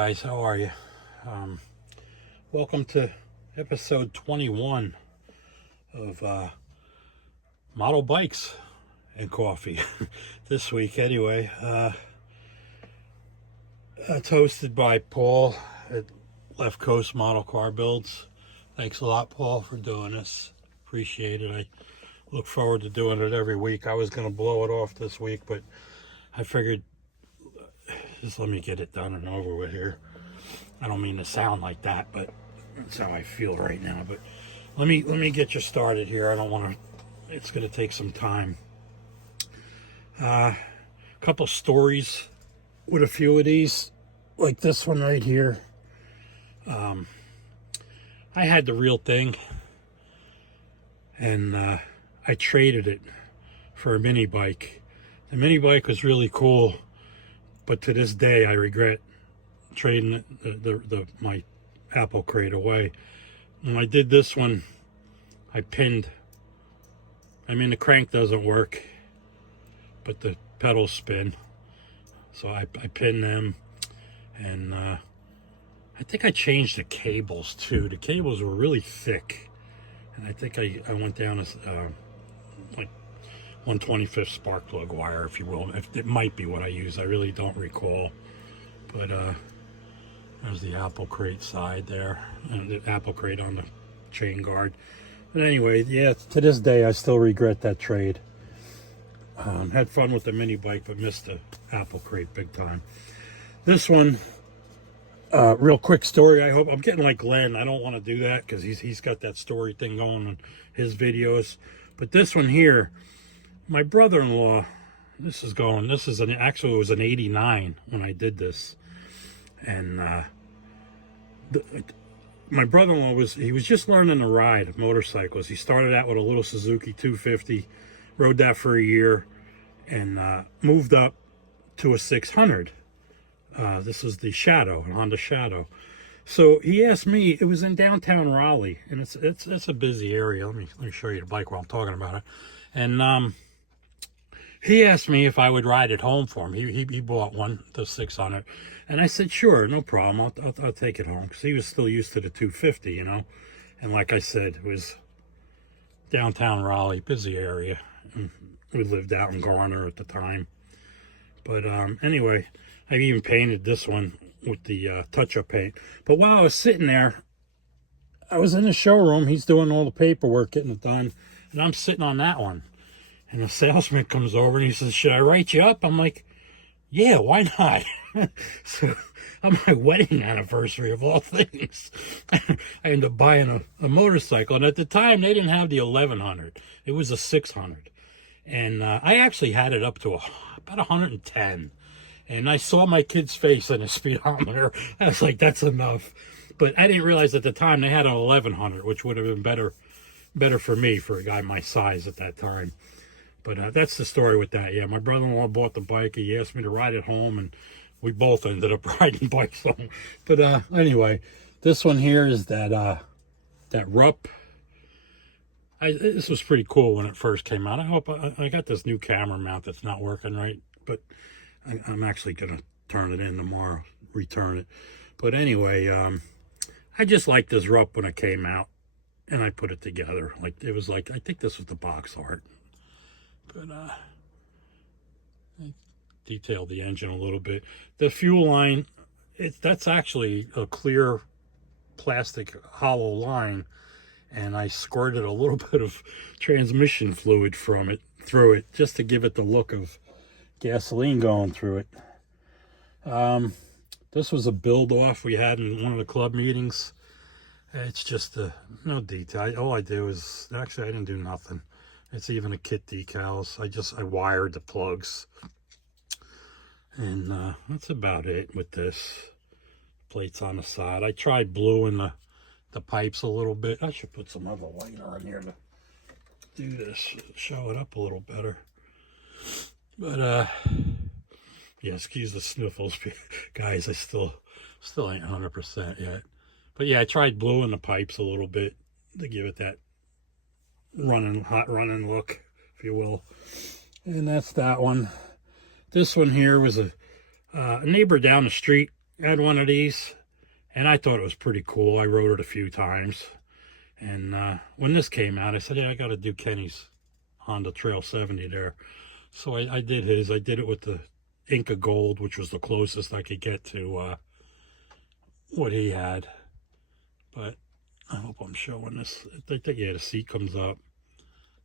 guys, how are you? Welcome to episode 21 of Model Bikes and Coffee. This week anyway. It's hosted by Paul at LeftCoastModelCarBuilds. Thanks a lot, Paul, for doing this. Appreciate it. I look forward to doing it every week. I was going to blow it off this week, but I figured just let me get it done and over with here. I don't mean to sound like that, but that's how I feel right now. But let me get you started here. I don't want to. It's going to take some time. A couple stories with a few of these, like this one right here. I had the real thing, and I traded it for a mini bike. The mini bike was really cool. But to this day, I regret trading my Apple crate away. When I did this one, I pinned. I mean, the crank doesn't work, but the pedals spin. So I pinned them, and I think I changed the cables too. The cables were really thick, and I think I went down as like 1/25 spark plug wire, if you will. It might be what I use. I really don't recall. But there's the Apple crate side there, and the Apple crate on the chain guard. But anyway, yeah, to this day, I still regret that trade. Had fun with the mini bike, but missed the Apple crate big time. This one, real quick story. I hope I'm getting like Glenn. I don't want to do that because he's got that story thing going on his videos. But this one here. My brother-in-law, actually it was an 89 when I did this. And my brother-in-law was just learning to ride motorcycles. He started out with a little Suzuki 250, rode that for a year, and moved up to a 600. This is the Shadow, a Honda Shadow. So he asked me, it was in downtown Raleigh, and it's a busy area. Let me show you the bike while I'm talking about it. And he asked me if I would ride it home for him. He bought one, the 600, and I said, sure, no problem. I'll take it home, because he was still used to the 250, you know. And like I said, it was downtown Raleigh, busy area. And we lived out in Garner at the time. But anyway, I even painted this one with the touch-up paint. But while I was sitting there, I was in the showroom. He's doing all the paperwork, getting it done, and I'm sitting on that one. And the salesman comes over and he says, should I write you up? I'm like, yeah, why not? So on my wedding anniversary of all things, I ended up buying a motorcycle. And at the time, they didn't have the 1100. It was a 600. And I actually had it up to about 110. And I saw my kid's face on the speedometer. I was like, that's enough. But I didn't realize at the time they had an 1100, which would have been better for me, for a guy my size at that time. But that's the story with that. Yeah, my brother-in-law bought the bike. He asked me to ride it home, and we both ended up riding bikes home. But anyway, this one here is that Rupp. This was pretty cool when it first came out. I hope I got this new camera mount that's not working right, but I'm actually going to turn it in tomorrow, return it. But anyway, I just liked this Rupp when it came out, and I put it together. Like, it was like, I think this was the box art. But I detailed the engine a little bit. The fuel line, that's actually a clear plastic hollow line, and I squirted a little bit of transmission fluid through it, just to give it the look of gasoline going through it. This was a build-off we had in one of the club meetings. It's just no detail. All I do is, actually I didn't do nothing. It's even a kit decals. I wired the plugs. And that's about it with this. Plates on the side. I tried bluing the pipes a little bit. I should put some other light on here to do this, show it up a little better. But yeah, excuse the sniffles, guys. I still ain't 100% yet. But yeah, I tried bluing the pipes a little bit to give it that hot running look, if you will. And that's that one. This one here was a neighbor down the street I had one of these, and I thought it was pretty cool. I rode it a few times. And when this came out, I said, yeah, I got to do Kenny's Honda Trail 70 there. So I did his. I did it with the Inca Gold, which was the closest I could get to what he had. But I hope I'm showing this. I think, yeah, the seat comes up.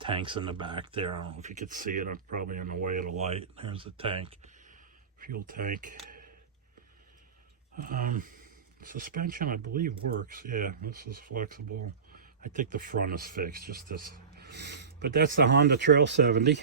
Tank's in the back there. I don't know if you could see it. I'm probably in the way of the light. There's the tank. Fuel tank. Suspension, I believe, works. Yeah, this is flexible. I think the front is fixed, just this. But that's the Honda Trail 70.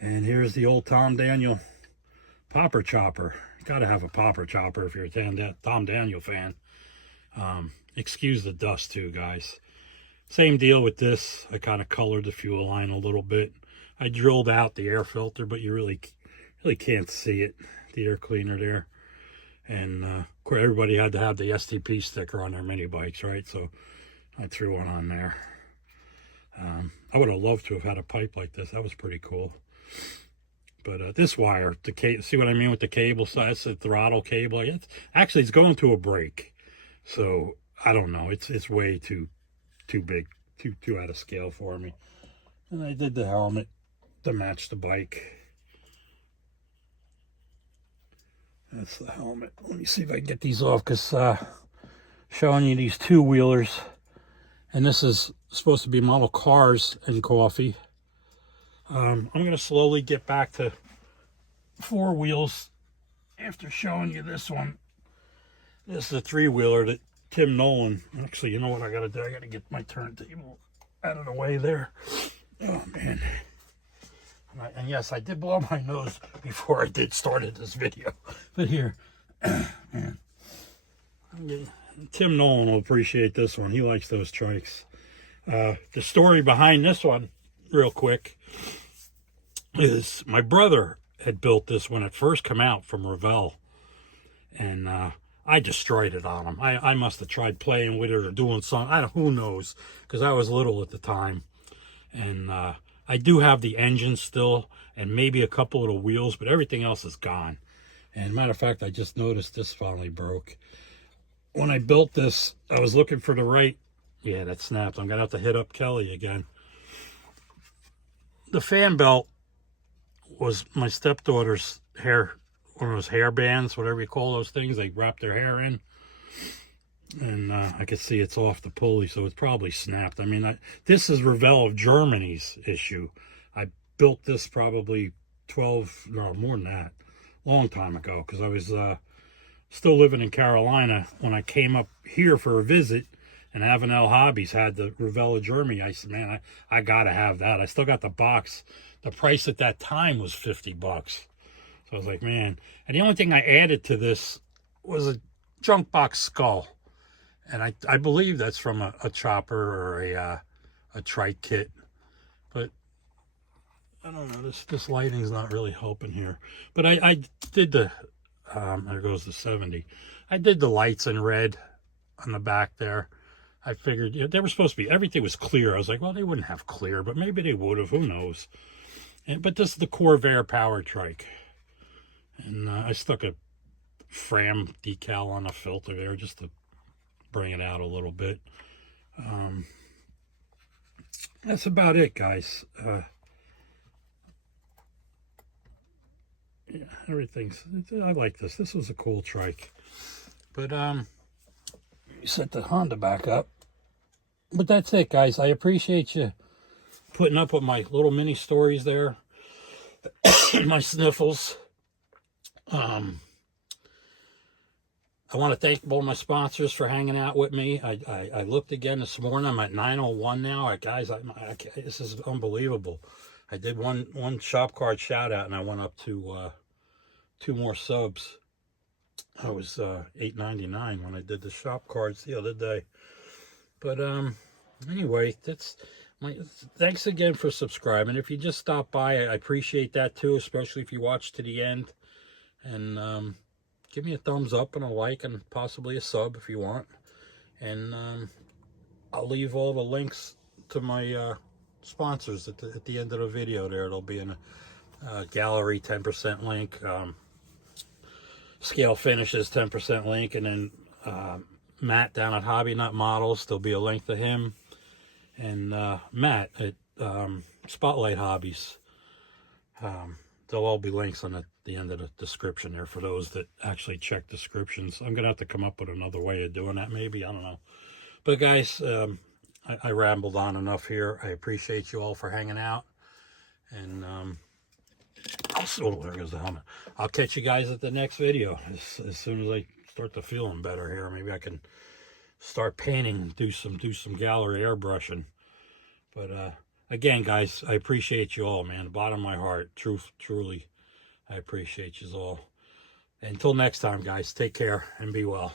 And here's the old Tom Daniel popper chopper. Got to have a popper chopper if you're a Tom Daniel fan. Excuse the dust too, guys. Same deal with this. I kind of colored the fuel line a little bit. I drilled out the air filter, but you really can't see it. The air cleaner there. And of course, everybody had to have the STP sticker on their mini bikes, right? So I threw one on there. I would have loved to have had a pipe like this. That was pretty cool. But this wire, see what I mean with the cable size, the throttle cable? Actually, it's going to a brake. So I don't know. It's way too big, too out of scale for me. And I did the helmet to match the bike. That's the helmet. Let me see if I can get these off, because showing you these two-wheelers, and this is supposed to be model cars and coffee. I'm going to slowly get back to four wheels after showing you this one. This is a three-wheeler that Tim Nolan, actually, you know what I got to do? I got to get my turntable out of the way there. Oh, man. And yes, I did blow my nose before I started this video. But here, man, Tim Nolan will appreciate this one. He likes those trikes. The story behind this one, real quick, is my brother had built this when it first came out from Revell. And I destroyed it on him. I must have tried playing with it or doing something. Who knows? Because I was little at the time. And I do have the engine still and maybe a couple of the wheels, but everything else is gone. And matter of fact, I just noticed this finally broke. When I built this, I was looking for the right... Yeah, that snapped. I'm going to have to hit up Kelly again. The fan belt was my stepdaughter's hair, one of those hair bands, whatever you call those things. They wrap their hair in. And I can see it's off the pulley, so it's probably snapped. I mean, this is Revell of Germany's issue. I built this probably more than that, long time ago, because I was still living in Carolina when I came up here for a visit, and Avenel Hobbies had the Revell of Germany. I said, man, I got to have that. I still got the box. The price at that time was $50. So I was like, man. And the only thing I added to this was a junk box skull. And I believe that's from a chopper or a trike kit. But I don't know, this lighting's not really helping here. But I did the, there goes the 70. I did the lights in red on the back there. I figured, they were supposed to be, everything was clear. I was like, well, they wouldn't have clear, but maybe they would have, who knows. But this is the Corvair power trike. And I stuck a Fram decal on a filter there just to bring it out a little bit. That's about it, guys. Yeah, I like this. This was a cool trike. But set the Honda back up. But that's it, guys. I appreciate you putting up with my little mini stories there. My sniffles. I want to thank all my sponsors for hanging out with me. I looked again this morning. I'm at 901 now. Guys, this is unbelievable. I did one shop card shout out, and I went up to 2 more subs. I was $8.99 when I did the shop cards the other day. But anyway, thanks again for subscribing. If you just stopped by, I appreciate that too, especially if you watch to the end. And give me a thumbs up and a like and possibly a sub if you want. And I'll leave all the links to my sponsors at the end of the video there. It'll be in a gallery 10% link. Scale Finishes 10% link, and then Matt down at Hobby Nut Models, there'll be a link to him, and Matt at Spotlight Hobbies. There'll all be links on the end of the description there for those that actually check descriptions. I'm gonna have to come up with another way of doing that, maybe, I don't know. But guys, I rambled on enough here. I appreciate you all for hanging out, and there goes the helmet. I'll catch you guys at the next video as soon as I start to feeling better here. Maybe I can start painting, do some gallery airbrushing. But again, guys, I appreciate you all, man. The bottom of my heart, truly, I appreciate you all. Until next time, guys, take care and be well.